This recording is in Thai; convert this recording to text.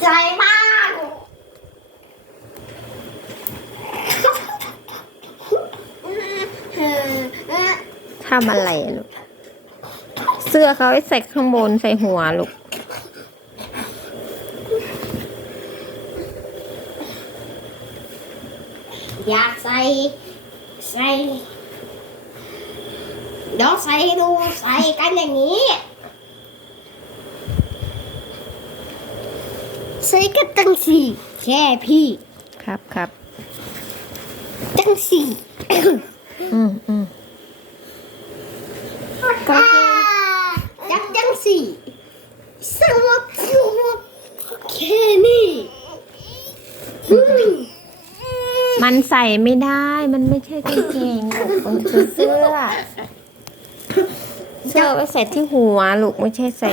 ใส่บ้างทำอะไรลูก เสื้อเขาไว้ใส่ข้างบนใส่หัวลูกอยากใส่ใส่เดี๋ยวใส่ให้ดูใส่กันอย่างนี้ ใส่กันตั้งสี่แค่พี่ ครับครับตั้งสี่อืมอืมกางเกงจังจัง สี่สวัสดีแค่นี้อืมมันใส่ไม่ได้ มันไม่ใช่กางเกงลูกมันคือเสื้อ เสื้อไว้ใส่ที่หัวลูกไม่ใช่ใส่